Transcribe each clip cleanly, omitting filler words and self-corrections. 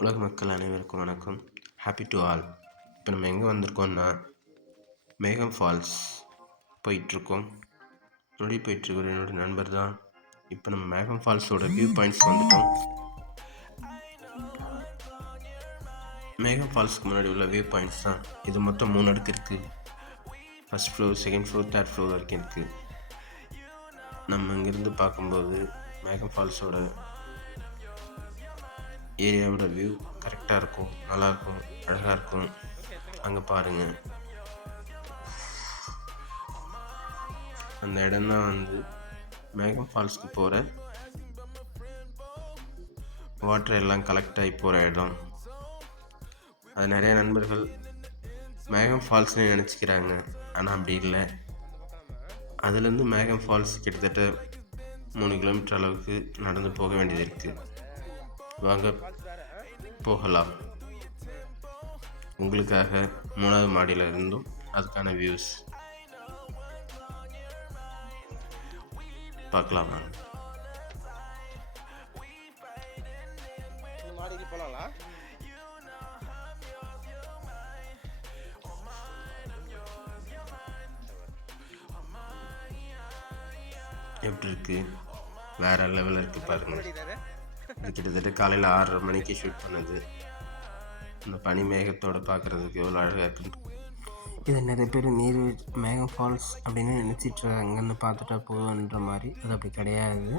உலக மக்கள் அனைவருக்கும் வணக்கம். Happy to all. இப்போ நம்ம எங்கே வந்திருக்கோம்னா மேகம் ஃபால்ஸ் போயிட்டுருக்கோம். முன்னாடி போயிட்டுருக்கிற என்னோடய நண்பர் தான். இப்போ நம்ம மேகம் ஃபால்ஸோட வியூ பாயிண்ட்ஸ் வந்துட்டோம். மேகம் ஃபால்ஸுக்கு முன்னாடி உள்ள வியூ பாயிண்ட்ஸ் தான் இது. மொத்தம் 3 அடுக்கு இருக்குது. First floor, second floor, third floor வரைக்கும் இருக்குது. நம்ம இங்கேருந்து பார்க்கும்போது மேகம் ஃபால்ஸோட ஏரியாவோட வியூ கரெக்டாக இருக்கும், நல்லாயிருக்கும், அழகாக இருக்கும். அங்கே பாருங்கள், அந்த இடம்தான் மேகம் ஃபால்ஸ்க்கு போகிற வாட்டர் எல்லாம் கலெக்ட் ஆகி போகிற இடம். அது நிறைய நண்பர்கள் மேகம் ஃபால்ஸ்னு நினச்சிக்கிறாங்க, ஆனால் அப்படி இல்லை. அதுலேருந்து மேகம் ஃபால்ஸ் கிட்டத்தட்ட 3 கிலோமீட்டர் அளவுக்கு நடந்து போக வேண்டியது இருக்குது. வாங்க போகலாம். உங்களுக்காக 3வது மாடியில் இருந்தும் அதுக்கான வியூஸ் பார்க்கலாம். வாங்க. எப்படி இருக்குது, வேறு லெவலில் இருக்குது பாருங்கள். இது கிட்டத்தட்ட காலையில் 6:30 மணிக்கு ஷூட் பண்ணது. இந்த பனி மேகத்தோடு பார்க்குறதுக்கு எவ்வளோ அழகாக இருக்குது. இதை நிறைய பேர் மேகம் ஃபால்ஸ் அப்படின்னு நினச்சிட்ருக்காங்க. அங்கேருந்து பார்த்துட்டா போதுன்ற மாதிரி. அது அப்படி கிடையாது.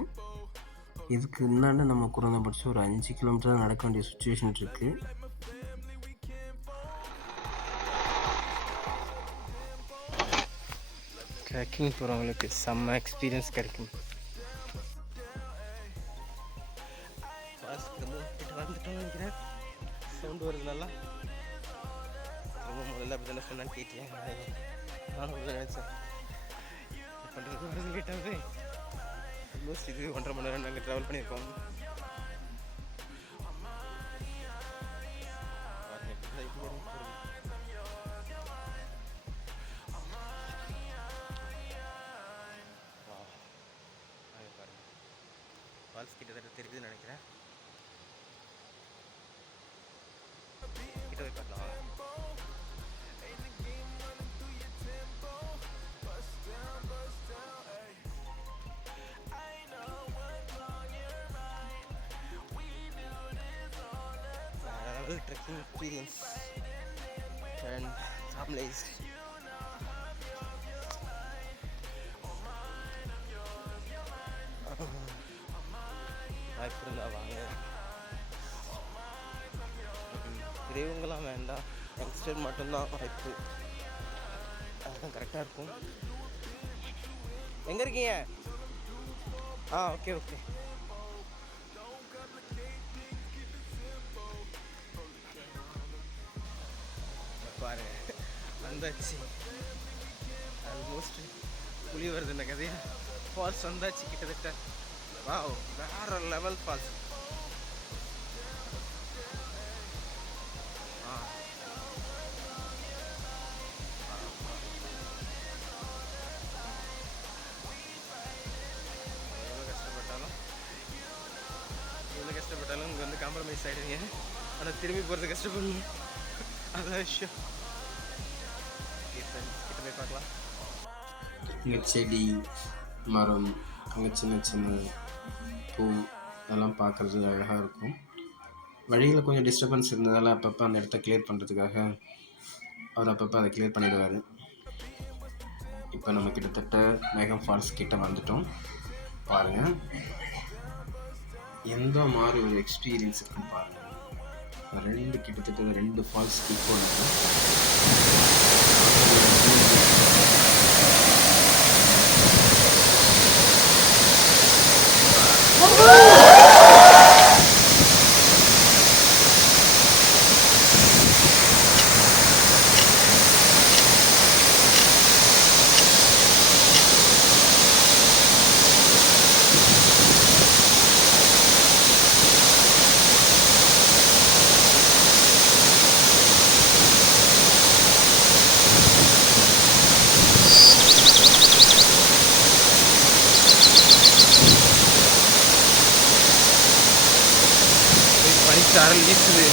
இதுக்கு இந்தாண்ட நம்ம குறைந்தபட்சம் ஒரு 5 கிலோமீட்டர் தான் நடக்க வேண்டிய சுச்சுவேஷன் இருக்குது. ட்ரெக்கிங் போகிறவங்களுக்கு செம்ம எக்ஸ்பீரியன்ஸ் கிடைக்கும். சவுண்டு வருது நல்லா. முதல்ல அப்படி தானே சொன்னான்னு கேட்டேன். நானும் நினச்சேன் பண்ணுறது வருது கேட்டாவே. ஆல்மோஸ்ட் இது 1.5 மணி நேரம் நாங்கள் ட்ராவல் பண்ணியிருக்கோம். ஃபால்ஸ் கிட்டத்தட்ட தெரியுதுன்னு நினைக்கிறேன். கிட்ட போய் பார்க்கலாம். Trekking experience and families. வாய்ப்பு வாங்க. பெரியவங்களாம் வேண்டாம், யங்ஸ்டர் மட்டும்தான் வாய்ப்பு. அதுதான் கரெக்டாக இருக்கும். எங்கே இருக்கீங்க? Okay okay. பாருங்க, வந்தாச்சு. ஆல்மோஸ்ட் புளி வருது இந்த கதையா. ஃபால்ஸ் வந்தாச்சு கிட்டத்தட்ட. வாவ், வேற லெவல் ஃபால்ஸ். எவ்வளோ கஷ்டப்பட்டாலும் இங்கே வந்து காம்ப்ரமைஸ் ஆகிடுவீங்க. ஆனால் திரும்பி போகிறது கஷ்டப்படணும். அதான் விஷயம். கிட்ட போய் பார்க்கலாம். இங்கே செடி, மரம், அங்கே சின்ன சின்ன பூ, அதெல்லாம் பார்க்குறது அழகாக இருக்கும். வழியில் கொஞ்சம் டிஸ்டர்பன்ஸ் இருந்ததால் அப்பப்போ அந்த இடத்த கிளியர் பண்ணுறதுக்காக அவர் அப்பப்போ அதை கிளியர் பண்ணிவிடுவார். இப்போ நம்ம கிட்டத்தட்ட மேகம் ஃபால்ஸ் கிட்ட வந்துட்டோம். பாருங்கள், எந்த மாதிரி ஒரு எக்ஸ்பீரியன்ஸ் இருக்குன்னு பாருங்கள். கிட்டத்தட்ட 2 ஃபால்ஸ் ஈக்குவல். சாரல் வீசுது.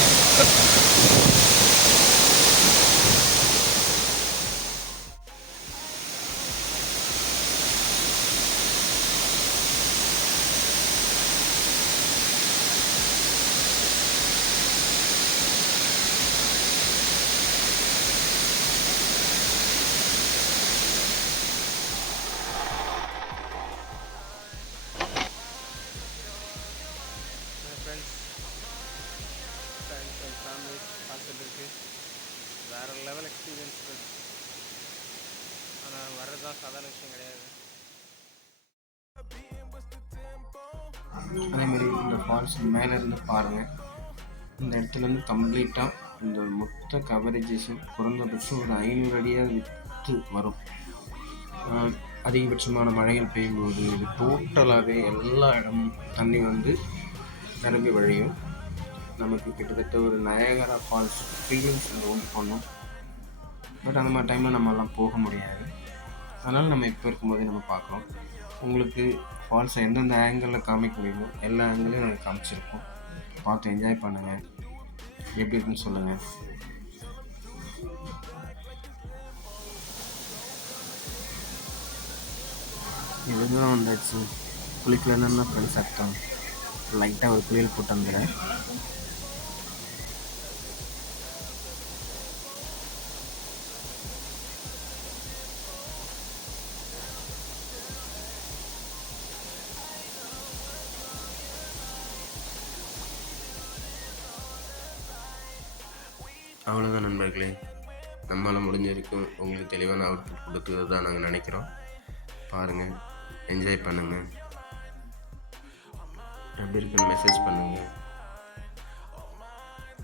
வேறு லெவல் எக்ஸ்பீரியன்ஸ். ஆனால் வர்றதுதான் சாதாரண விஷயம் கிடையாது. அதேமாதிரி இந்த ஃபால்ஸ் மேலேருந்து பாருங்கள். இந்த இடத்துலேருந்து கம்ப்ளீட்டாக இந்த மொத்த கவரேஜஸும் குறைந்தபட்சம் ஒரு 500 அடியாக விட்டு வரும். அதிகபட்சமான மழைகள் பெய்யும்போது இது டோட்டலாகவே எல்லா இடமும் தண்ணி வந்து நிரம்பி வழியும். நமக்கு கிட்டத்தட்ட ஒரு நயகரா ஃபால்ஸ் ஃபீலிங்ஸ் அந்த ஒன்று பண்ணோம். பட் அந்த மாதிரி டைமில் நம்மலாம் போக முடியாது. அதனால் நம்ம இப்போ இருக்கும்போதே நம்ம பார்க்குறோம். உங்களுக்கு ஃபால்ஸை எந்தெந்த ஆங்கிளில் காமிக்க முடியுமோ எல்லா ஆங்கிளையும் நாங்கள் காமிச்சிருக்கோம். பார்த்து என்ஜாய் பண்ணுங்கள். எப்படி இருக்குன்னு சொல்லுங்கள். இதுதான் வந்தாச்சு. குளிக்கலன்னா ஃப்ரெண்ட்ஸ் அர்த்தம். லைட்டாக ஒரு குளியல் போட்டு வந்துடுறேன். அவ்வளோதான் நண்பர்களே, நம்மளால் முடிஞ்ச வரைக்கும் உங்களுக்கு தெளிவான அவுட்புட் கொடுக்குறது தான் நாங்கள் நினைக்கிறோம். பாருங்கள், என்ஜாய் பண்ணுங்கள். எப்படி இருக்குன்னு மெசேஜ் பண்ணுங்கள்.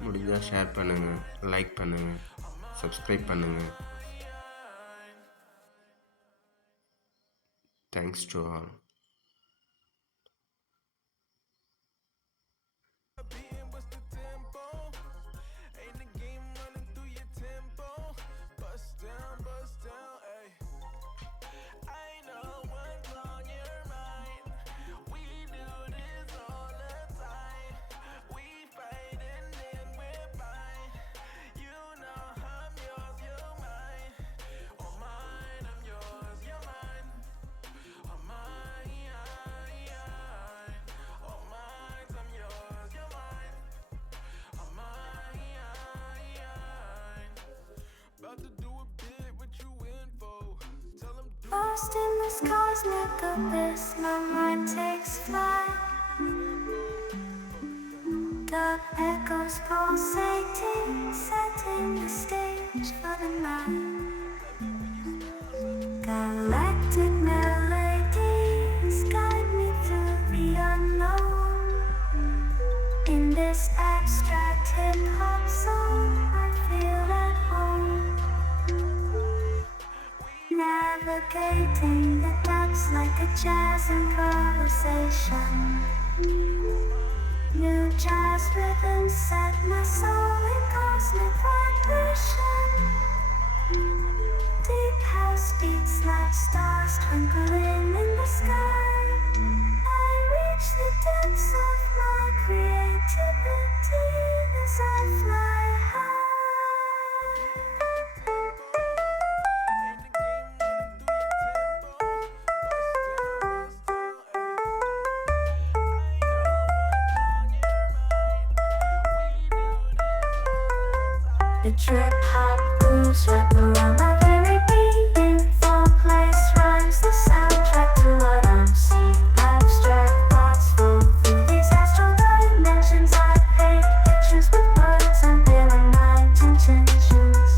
முடிஞ்சால் ஷேர் பண்ணுங்கள், லைக் பண்ணுங்கள், சப்ஸ்கிரைப் பண்ணுங்கள். Thanks to all. Lost in this cosmic abyss, my mind takes flight. Dark echoes pulsating, setting the stage for the night. Galactic melodies guide me through the unknown. In this abstract hip-hop song, I feel at home. Navigating the depths like a jazz improvisation. New jazz rhythms set my soul in cosmic vibration. Deep house beats like stars twinkling in the sky. I reach the depths of my creativity as I fly high. The trip hop grooves wrap around my very being. Fall place rhymes the soundtrack to what I'm seeing. Abstract thoughts flow through these astral dimensions. I paint pictures with words and feeling my intentions.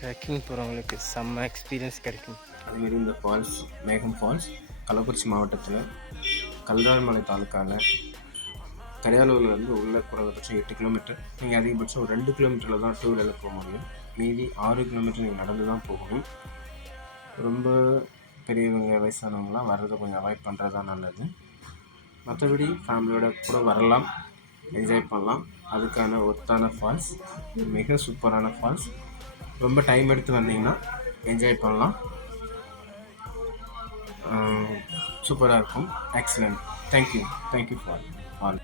Trekking போகிறவங்களுக்கு செம்ம experience கிடைக்கும். அதேமாரி இந்த falls மேகம் falls Kallakurichi மாவட்டத்தில் கல்ராமலை தாலுக்காவில் கரையாலூர்லேருந்து உள்ள குறைந்தபட்சம் 8 kilometre. நீங்கள் அதிகபட்சம் ஒரு 2 கிலோமீட்டரில் தான் 2 வீலரில் போக முடியும். மீதி 6 கிலோமீட்டர் நீங்கள் நடந்து தான் போகணும். ரொம்ப பெரியவங்க வயசானவங்களாம் வர்றதை கொஞ்சம் அவாய்ட் பண்ணுறது தான் நல்லது. மற்றபடி ஃபேமிலியோட கூட வரலாம், என்ஜாய் பண்ணலாம். அதுக்கான ஒர்த்தான ஃபால்ஸ், மிக சூப்பரான ஃபால்ஸ். ரொம்ப டைம் எடுத்து வந்தீங்கன்னா என்ஜாய் பண்ணலாம். சூப்பராக இருக்கும். எக்ஸலண்ட். Thank you for all.